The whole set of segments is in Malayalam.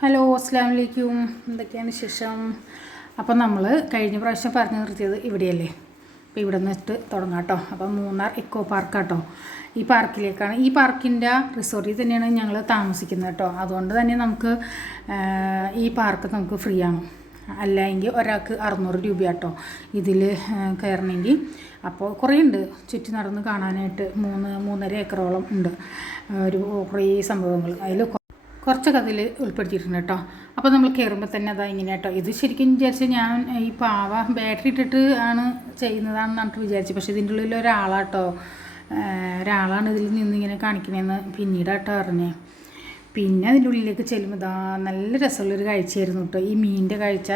ഹലോ അസ്സാം വലൈക്കും എന്തൊക്കെയാണ് വിശേഷം? അപ്പം നമ്മൾ കഴിഞ്ഞ പ്രാവശ്യം പറഞ്ഞു നിർത്തിയത് ഇവിടെയല്ലേ? അപ്പോൾ ഇവിടെ നിന്നിട്ട് തുടങ്ങാം കേട്ടോ. അപ്പം മൂന്നാർ ഇക്കോ കേട്ടോ ഈ പാർക്കിലേക്കാണ് ഈ പാർക്കിന്റെ റിസോർട്ടിൽ തന്നെയാണ് ഞങ്ങൾ താമസിക്കുന്നത് കേട്ടോ. അതുകൊണ്ട് തന്നെ നമുക്ക് ഈ പാർക്ക് നമുക്ക് ഫ്രീ ആണ്. അല്ലെങ്കിൽ ഒരാൾക്ക് അറുന്നൂറ് രൂപ കേട്ടോ ഇതിൽ കയറണമെങ്കിൽ അപ്പോൾ കുറേ ഉണ്ട്. ചുറ്റി നടന്ന് കാണാനായിട്ട് മൂന്ന് മൂന്നര ഏക്കറോളം ഉണ്ട്. ഒരു കുറേ സംഭവങ്ങൾ. അതിൽ കുറച്ചൊക്കെ അതിൽ ഉൾപ്പെടുത്തിയിട്ടുണ്ട് കേട്ടോ. അപ്പോൾ നമ്മൾ കയറുമ്പോൾ തന്നെ അതാ ഇങ്ങനെ കേട്ടോ. ഇത് ശരിക്കും വിചാരിച്ച് ഞാൻ ഈ പാവ ബാറ്ററി ഇട്ടിട്ട് ആണ് ചെയ്യുന്നതാണെന്ന് പറഞ്ഞിട്ട് വിചാരിച്ചത് പക്ഷേ ഇതിന്റെ ഉള്ളിൽ ഒരാളാട്ടോ ഒരാളാണ് ഇതിൽ നിന്ന് ഇങ്ങനെ കാണിക്കണതെന്ന് പിന്നീടാട്ടോ അറിഞ്ഞേ. പിന്നെ അതിന്റെ ഉള്ളിലേക്ക് ചെല്ലുമ്പോൾ ഇതാ നല്ല രസമുള്ളൊരു കാഴ്ചയായിരുന്നു കേട്ടോ. ഈ മീനിന്റെ കാഴ്ച.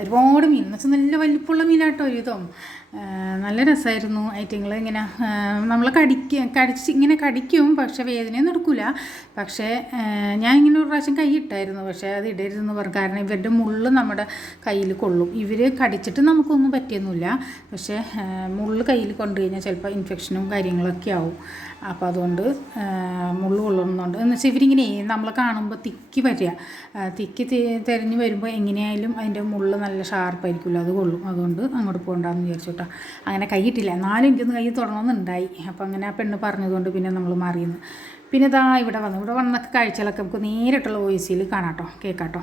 ഒരുപാട് മീൻ എന്ന് വെച്ചാൽ നല്ല വലിപ്പമുള്ള മീനാട്ടോ ഒരു വിധം ആ, നല്ല രസമായിരുന്നു ഐറ്റങ്ങൾ ഇങ്ങനെ നമ്മൾ കടിക്ക കടിച്ച് ഇങ്ങനെ കടിക്കും പക്ഷെ വേദനയൊന്നും എടുക്കില്ല പക്ഷേ ഞാൻ ഇങ്ങനെ ഒരു പ്രാവശ്യം കൈ ഇട്ടായിരുന്നു. പക്ഷേ അത് ഇടരുതെന്ന് പറഞ്ഞു. കാരണം ഇവരുടെ മുള്ള് നമ്മുടെ കയ്യിൽ കൊള്ളും. ഇവർ കടിച്ചിട്ട് നമുക്കൊന്നും പറ്റിയൊന്നുമില്ല. പക്ഷേ മുള്ളു കയ്യിൽ കൊണ്ടു കഴിഞ്ഞാൽ ചിലപ്പോൾ ഇൻഫെക്ഷനും കാര്യങ്ങളൊക്കെ ആവും. അപ്പോൾ അതുകൊണ്ട് മുള്ളു കൊള്ളുന്നുണ്ട്. എന്ന് വെച്ചാൽ ഇവരിങ്ങനെ നമ്മൾ കാണുമ്പോൾ തിക്കി ആ, തിക്കി തിരഞ്ഞ് വരുമ്പോൾ എങ്ങനെയായാലും അതിന്റെ മുള്ള് നല്ല ഷാർപ്പായിരിക്കുമല്ലോ അത് കൊള്ളും. അതുകൊണ്ട് അങ്ങോട്ട് പോകണ്ടെന്ന് വിചാരിച്ചു കേട്ടോ അങ്ങനെ കൈയിട്ടില്ല എന്നാലും എനിക്കൊന്ന് കൈ തുടങ്ങണമെന്നുണ്ടായി അപ്പോൾ അങ്ങനെ ആ പെണ്ണ് പറഞ്ഞതുകൊണ്ട് പിന്നെ നമ്മൾ മാറിയെന്ന്. പിന്നെ ഇതാ ഇവിടെ വന്നു. ഇവിടെ വന്നൊക്കെ കാഴ്ചകളൊക്കെ നമുക്ക് നേരിട്ടുള്ള വോയിസിൽ കാണാം കേട്ടോ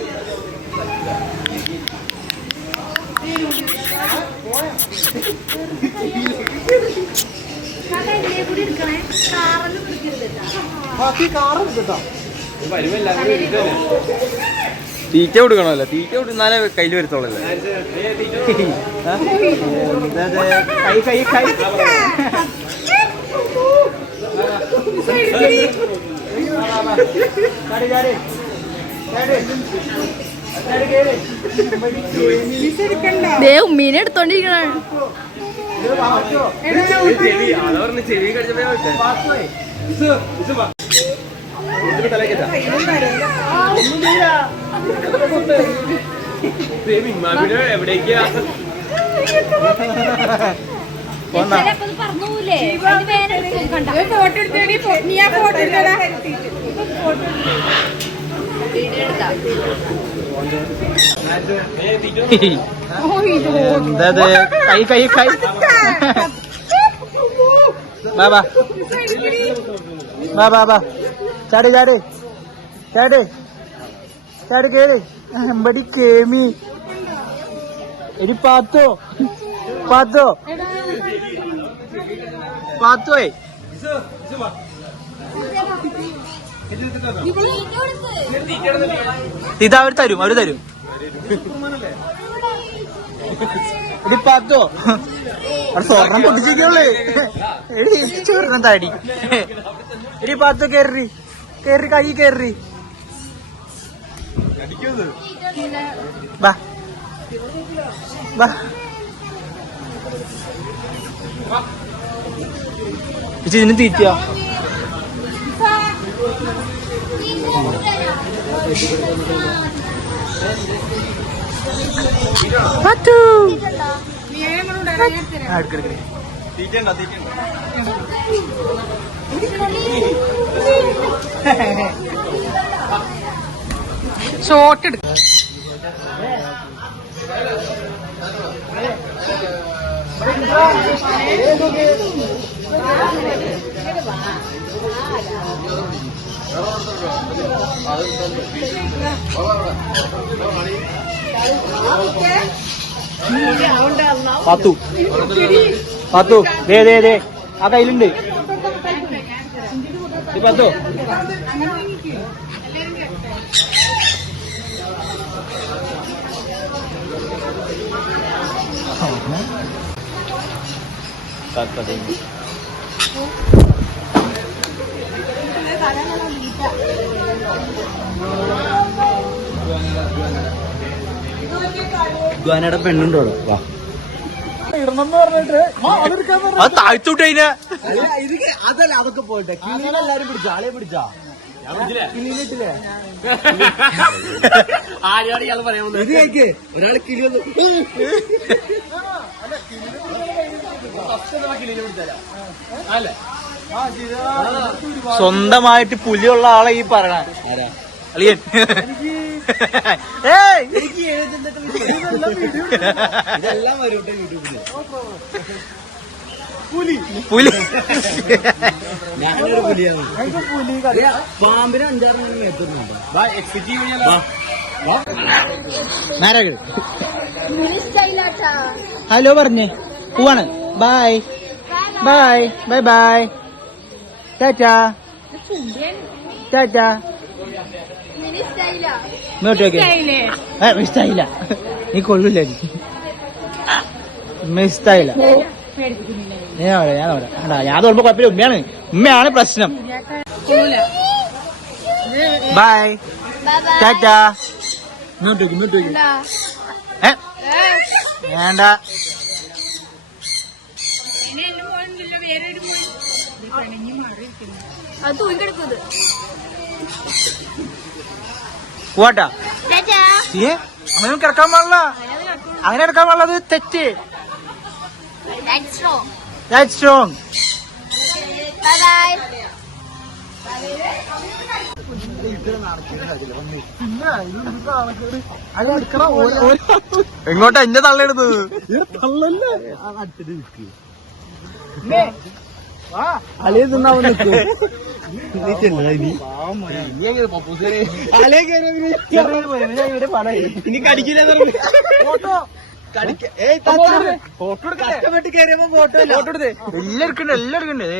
തീറ്റ കൊടുക്കണമല്ലോ തീറ്റ കൊടുക്കുന്നാലേ കയ്യിൽ വരുത്തോളല്ലേ കൈ കൈ കൈ. ദേ ഉമ്മീനെ എടുത്തോണ്ടിരിക്കണ ചെവി കടിച്ചപ്പോ എവിടേക്കാ ഫോട്ടോ എടുത്തേടി ഫോട്ടോ എടുത്തടാ എന്താ കൈ കൈ കൈ. ബാ ബാ ബാ ബാ ബാ ചാടി ചാടി. ചാടി. ചാടി കേറി. എമ്പടി കേമി. എടി പാത്തോ. പാത്തോ. പാത്തോയ് ഇത് അവർ തരും അവർ തരും. പാത്തോ? അവിടെ സ്വർണം പൊട്ടിച്ചിരിക്കുള്ളേ ചോറിനം താടി എടി പാത്തോ കേറി കേറി കൈ കേറി വാ. വാ. ഇതിന് തീറ്റയാ? പറ്റൂ ആ എടുക്ക് എടുക്ക് ഷോട്ട് എടുക്കും പാത്തു. പാത്തു. ദേ ദേ ദേ. ആ കയ്യിലുണ്ട്. പത്തു. താല്പര്യം ഗ്വാനയുടെ പെണ്ണുണ്ടോ വാ. അത് താഴ്ത്തോട്ട് അതിനെ അതല്ല അതൊക്കെ പോട്ടെ. കിളിനെ എല്ലാരും പിടിച്ച? ആളെ പിടിച്ചാ? ഇത് കേക്ക്. ഒരാൾ കിളി വന്നു സ്വന്തമായിട്ട് പുലിയുള്ള ആളെ ഈ പറയണ. അളിയൻ. പുലി. പുലി. ഞാനൊരു പുലിയാണ്. പാമ്പിന് അഞ്ചാറ് എത്തുന്നുണ്ട് ഹലോ പറഞ്ഞേ. പോവാണ്. Bye bye bye bye. Tata tata മിസ്റ്റായില്ല നീ കൊള്ളില്ല എനിക്ക് മിസ്റ്റായില്ല ഞാൻ പറയാം ഞാൻ പറയാം. ഞാൻ തോന്നുമ്പോ കുഴപ്പമില്ല. ഉമ്മയാണ്. ഉമ്മയാണ് പ്രശ്നം. ബൈ ടാറ്റാ ഇങ്ങോട്ടേക്ക് ഇങ്ങോട്ടേക്ക്. ഏ? വേണ്ട. അത് തൂങ്ങിക്കെടുക്കുന്നത് പോവാട്ടാ. ഏ? അങ്ങനെ കിടക്കാൻ പാടില്ല. അങ്ങനെ എടുക്കാൻ പാടില്ല അത് തെറ്റ് ദാറ്റ് സ്ട്രോങ് എങ്ങോട്ടാ എന്റെ തള്ളിടുന്നത് തള്ളല്ലേ അളിയ നിൽക്കും ഇനി കടിക്കില്ല ഫോട്ടോ എടുക്കണ്ടേ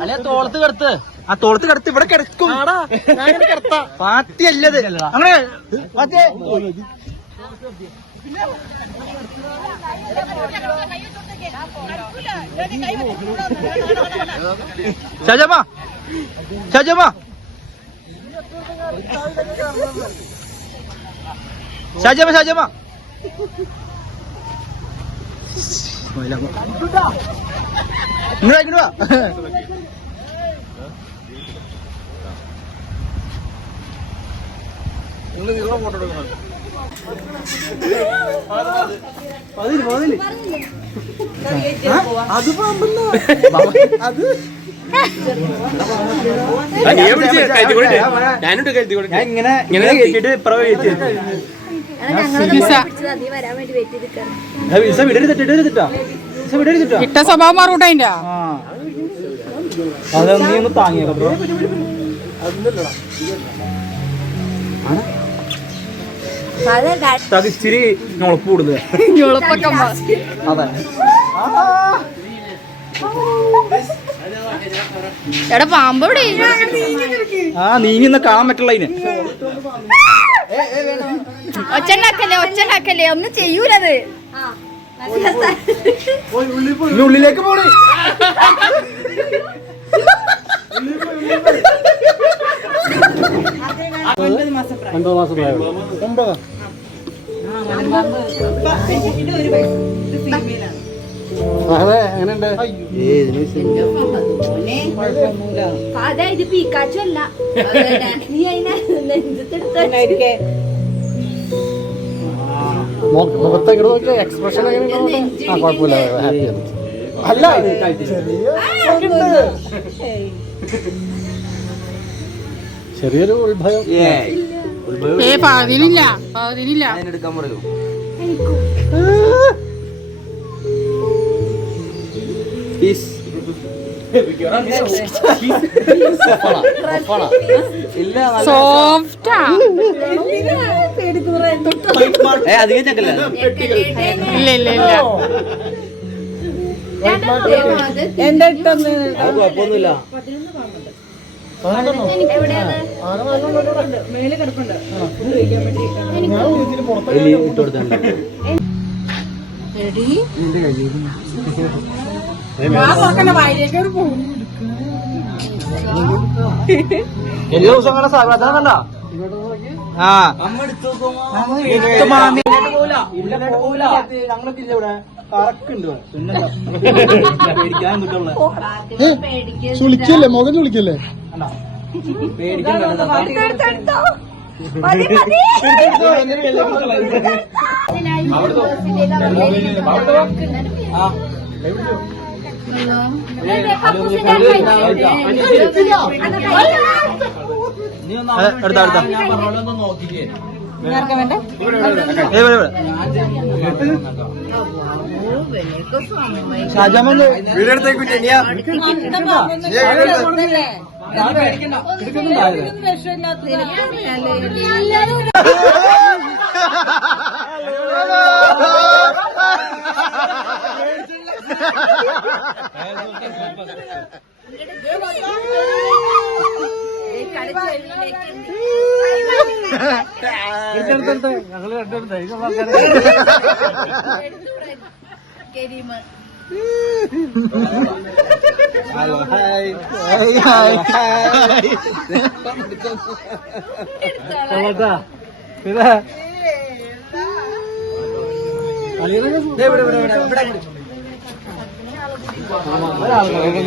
അല്ലെ തോളത്ത് കിടത്ത് ആ തോളത്ത് കിടത്ത് ഇവിടെ കിടക്കും പാത്തി അല്ലത് അങ്ങനെ പാത്തിയെ. ഷാജമ്മ ഷാജമ്മ. ഷാജമ്മ ഷാജമ്മ. ഇങ്ങോട്ട് ഇങ്ങോട്ട് വാ ഞാനിട്ട് ഫോട്ടോ ഞാൻ ഇങ്ങനെ ഇങ്ങനെ കേട്ടിട്ട് ഇപ്പറവ കയറ്റി നീ വരാൻ വേണ്ടി വെയിറ്റ് ചെയ്തിരിക്കാണ് വിസ വിടരുത് ഇടരുതിട്ടാ വിസ വിടരുതിട്ടാ ഇട്ട സ്വഭാവം മാറൂട്ടോ അതിന്റെ. അത് നീ ഒന്ന് താങ്ങിയേക്കാം ബ്രോ? അത് ഇച്ചിരി ഞൊളപ്പ് കൂടുതൽ അതെ. എടാ പാമ്പ് ഇവിടെ ആ നീങ്ങുന്ന കാണാൻ പറ്റുള്ള അതിന് ഒച്ചണ്ടാക്കല്ലേ ഒച്ചണ്ടാക്കല്ലേ? ഒന്നും ചെയ്യൂലത്. ഉള്ളിലേക്ക് പോണേ. ഒമ്പതാ അതെ ഇത് പീക്കാച്ചു അല്ല നീ അതിനെ മുഖത്തേക്ക് നോക്കിയ എക്സ്പ്രഷൻ എങ്ങനെയുണ്ടോ ആ കുഴപ്പമില്ല ഹാപ്പിയാണ് അല്ല ചെറിയൊരു ഉത്ഭയം ഏ. പകുതിയിലില്ല പകുതിയിലില്ല എടുക്കാൻ പറയൂ. ഇല്ല സോഫ്റ്റാ ഏ അധികം ചക്കല്ല? ഇല്ല ഇല്ല ഇല്ല. കുഴപ്പമൊന്നുമില്ല. എലി ഇട്ട് കൊടുത്താൽ എല്ലാ ദിവസവും അങ്ങനെ സാധനം അതാണല്ല ആ. എടുത്ത് മാമി പോവില്ല ഇല്ല പേടിക്കാൻ കിട്ടുള്ള ചുളിക്കല്ലേ? മുഖം ചുളിക്കല്ലേ? പേടിക്കാൻ എടുത്താ ഷാജാമല്ലേ വീടെടുത്തേക്ക് ഞങ്ങൾ രണ്ടെടുത്ത് എടുത്താ ഏ, ഇവിടെ, ഇവിടെ. ഷാജാമല്ലേ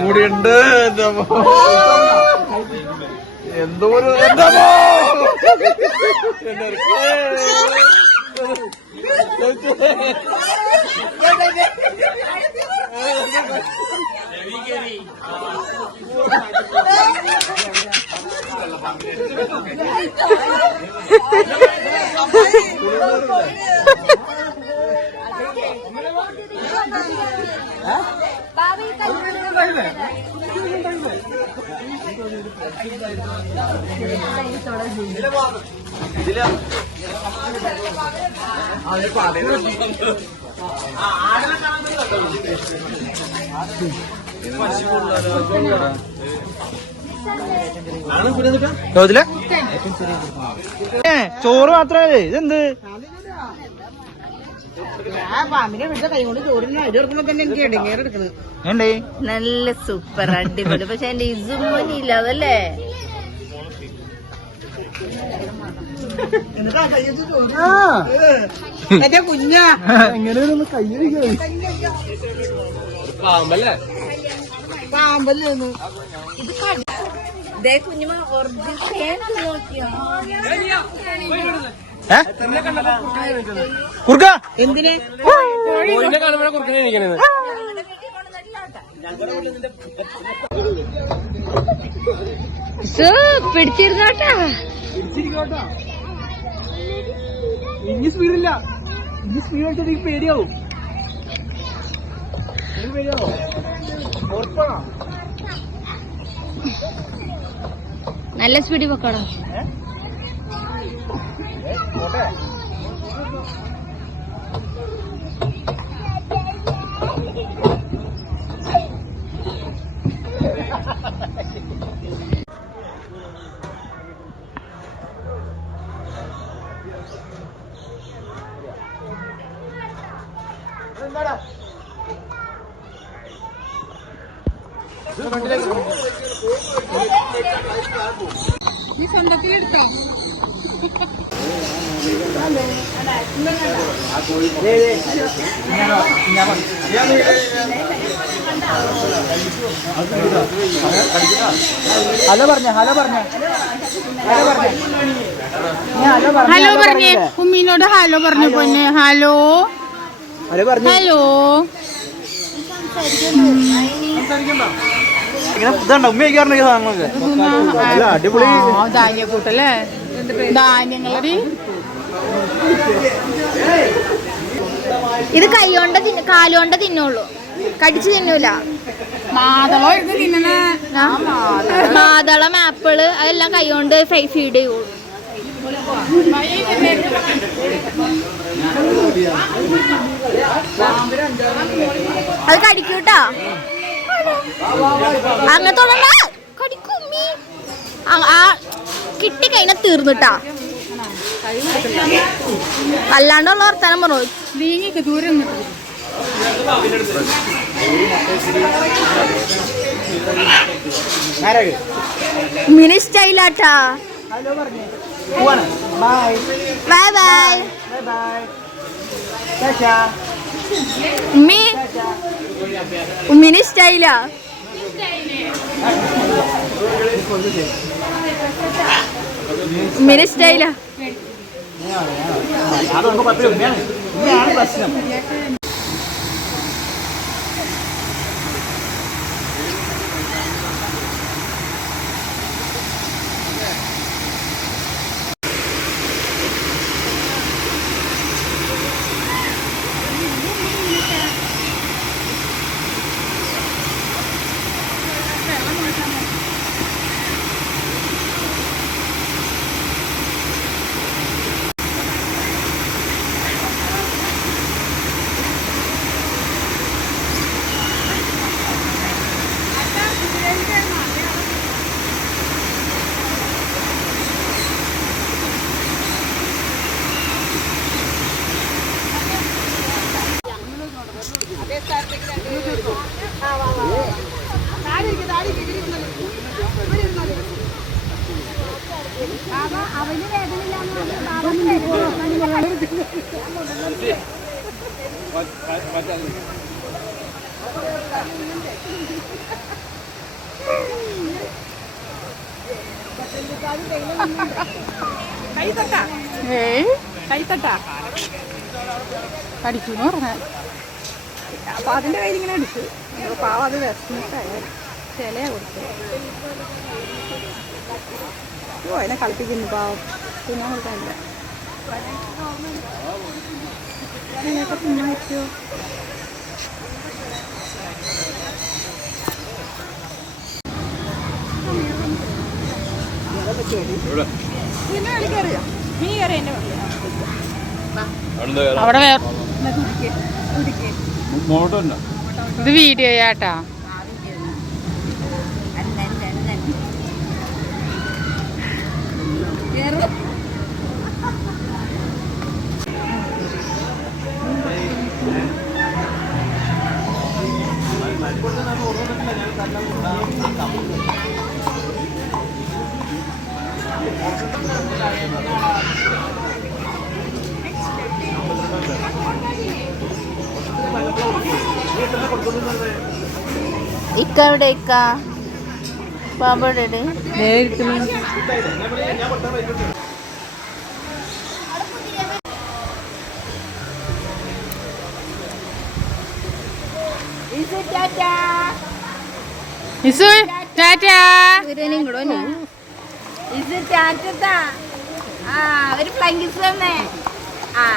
കൂടിയുണ്ട് എന്തോ ഒരു എന്തോ ചോദിച്ചില്ലേ ഏ ചോറ് മാത്രമല്ലേ ഇതെന്ത് നല്ല സൂപ്പർ അടിപൊളി. പക്ഷെ എന്റെ ഇസുമ്മനില്ല അതല്ലേ എങ്ങനെയൊന്ന് കയ്യടിക്കണം പാമ്പല്ലേ? കുഞ്ഞുമ ഒറിജിനൽ നോക്കിയോ? ഏ? കുറുക്ക? എന്തിനെ? കുറുക്കനെ പിടിച്ചിരുന്നോട്ടാ. ഇനി സ്പീഡില്ല. ഇനി സ്പീഡ് അടിച്ചാൽ എനിക്ക് പേടിയാവും. എനിക്ക് പേടിയാവോ. ഉറപ്പാണോ? നല്ല സ്പീഡിൽ വെക്കണോ പോട്ടെ. ഹലോ പറഞ്ഞ ഹലോ പറഞ്ഞ. ഹലോ പറഞ്ഞ. ഹലോ പറഞ്ഞ ഉമ്മീനോട് ഹലോ പറഞ്ഞു പൊന്നെ. ഹലോ. Hello hello. ഹലോ ഇങ്ങനെ ഇതുണ്ടോ. ഉമ്മ കഴിക്കാറുണ്ട് ഈ സാധനങ്ങളൊക്കെ. അല്ല അടിപൊളി. ആ, ധാന്യക്കൂട്ടല്ലേ? ധാന്യങ്ങളടി. ഇത് കൈകൊണ്ട് തിന്ന കാലുകൊണ്ട് തിന്നുള്ളൂ. കടിച്ചു തിന്നൂല. മാതളം ആപ്പിൾ അതെല്ലാം കൈകൊണ്ട് ഫീഡ് ചെയ്യുള്ളൂ അത് കടിക്കൂട്ടാ? അങ്ങനെ തൊടണ്ട. കടിക്കുമ്മി ആ- കിട്ടി കിട്ടിക്കഴിഞ്ഞാ തീർന്നിട്ടാ. അല്ലാണ്ടുള്ള വർത്താനം പറഞ്ഞു. നീങ്ങിക്ക് ദൂരെ മിനി സ്റ്റൈലാട്ടാ. ഹലോ പറഞ്ഞേ. Bye bye. Bye bye. ഉമ്മി. ഉമ്മിന് ഇഷ്ടായില്ല? ഉമ്മിന് ഇഷ്ടായില്ല? അത് നമുക്ക് പ്രശ്നം കൈത്തട്ടാ അടിക്കുന്നു പറഞ്ഞ. അപ്പൊ അതിന്റെ കയ്യിൽ ഇങ്ങനെ അടിച്ചു പാവം അത് വിഷമിട്ടായ ചിലയാ കൊടുത്തു. ഓ അതിനെ കളിപ്പിക്കുന്നു പാവം. തിന്നാൻ കൊടുക്കാനില്ല. നിങ്ങൾക്ക് തിന്നാൻ പറ്റുമോ അവിടെ ഇത് വീഡിയോ ആട്ടാ. ഇക്ക എവിടെ ഇക്ക? പാമ്പോടെ ഇസു ടാറ്റാ. ഇത് ടാറ്റത്താ ആ ഒരു ഫ്ലൈങ്കിസ് തന്നെ ആ.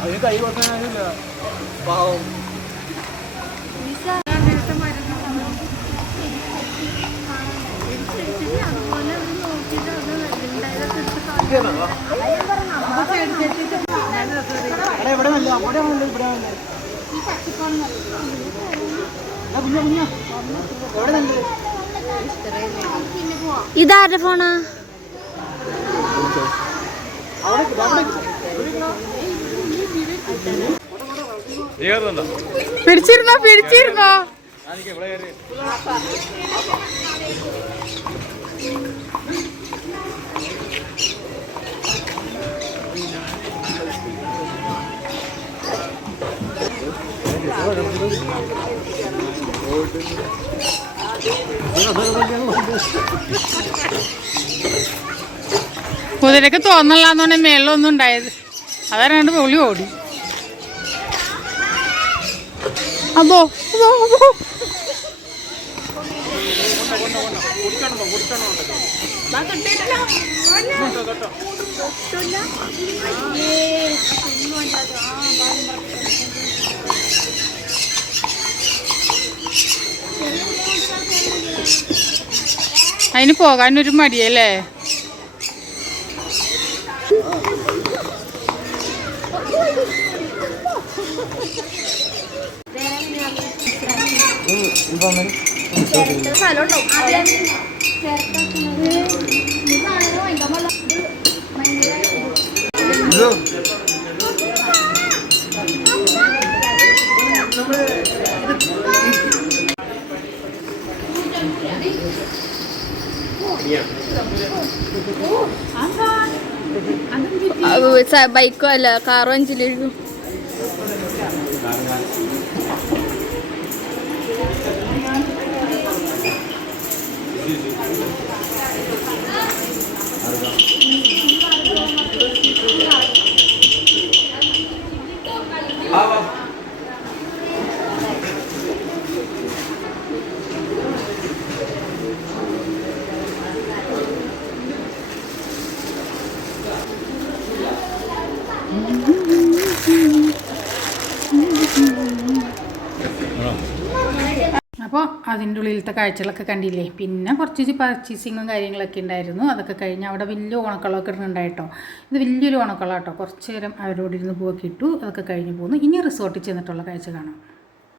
അതിന് കൈ കൊടുക്കാനില്ല പാവം എടാ, ഇവിടെ നല്ല അവിടെ നല്ല ഇവിടെ നല്ല കുഞ്ഞ കുഞ്ഞ. എവിടെ ഇതാരുടെ ഫോണാ? അവിടെ. പിടിച്ചിരുന്നോ പിടിച്ചിരുന്നോ? കുതിരക്ക് തോന്നലാന്നോണ്ട് മേളിലൊന്നും ഉണ്ടായത്. അതാരാണ്ട് പൊളി ഓടി. അതോ അതിന് പോകാനൊരു മടിയല്ലേ? ബൈക്കോ അല്ല കാറോ അഞ്ചിലിരിക്കും അതിന്റെ ഉള്ളിലത്തെ കാഴ്ചകളൊക്കെ കണ്ടില്ലേ? പിന്നെ കുറച്ച് പർച്ചേസിങ്ങും കാര്യങ്ങളൊക്കെ ഉണ്ടായിരുന്നു. അതൊക്കെ കഴിഞ്ഞ് അവിടെ വലിയ ഓണക്കളമൊക്കെ ഇടുന്നുണ്ടായിട്ടോ. ഇത് വലിയൊരു ഓണക്കളം കേട്ടോ കുറച്ച് നേരം അവരോട് ഇരുന്ന് പോക്കി അതൊക്കെ കഴിഞ്ഞ് പോന്നു. ഇനി റിസോർട്ടിൽ ചെന്നിട്ടുള്ള കാഴ്ച കാണാം.